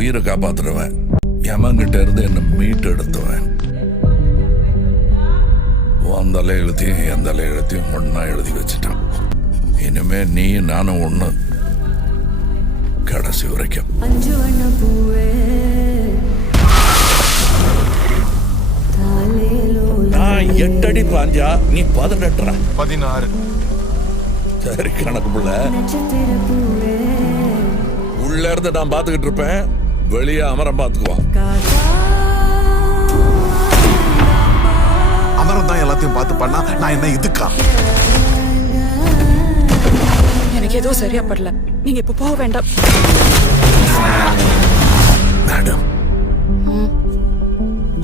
உயிரை காப்பாத்துறவன், யமங்கிட்ட இருந்து என்ன மீட்டு எடுத்துவேன். உன் தலை எழுத்தையும் என் தலை எழுத்தையும் ஒன்னா எழுதி வச்சுட்டான். இனிமே நீ நானும் ஒண்ணு, கடைசி வரைக்கும். நான் 8 அடி பாஞ்சா நீ 18. 16. சரி கணக்கு புள்ள. உள்ள இருந்து நான் பாத்துக்கிட்டு இருப்பேன், வெளியே அமரம் பாத்துக்குவான். அமரம் தான் எல்லாத்தையும் பார்த்து பண்ணா நான் என்ன இதுக்கா? எனக்கு ஏதோ சரியா படல, நீங்க இப்ப போக வேண்டாம். Madam,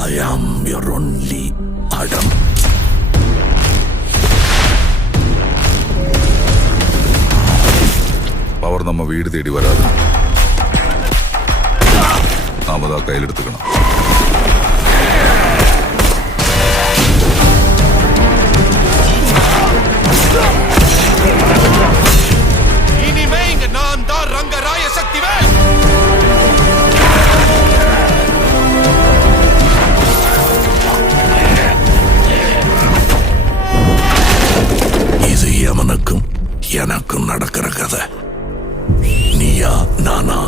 I am your only Adam. Power நம்ம வீடு தேடி வராது, நாம தான் கையில் எடுத்துக்கணும். இனிமே இங்க நான் தான் ரங்கராய சக்திவேல். இது எவனுக்கும் எனக்கும் நடக்கிற கதை. நீயா நானா?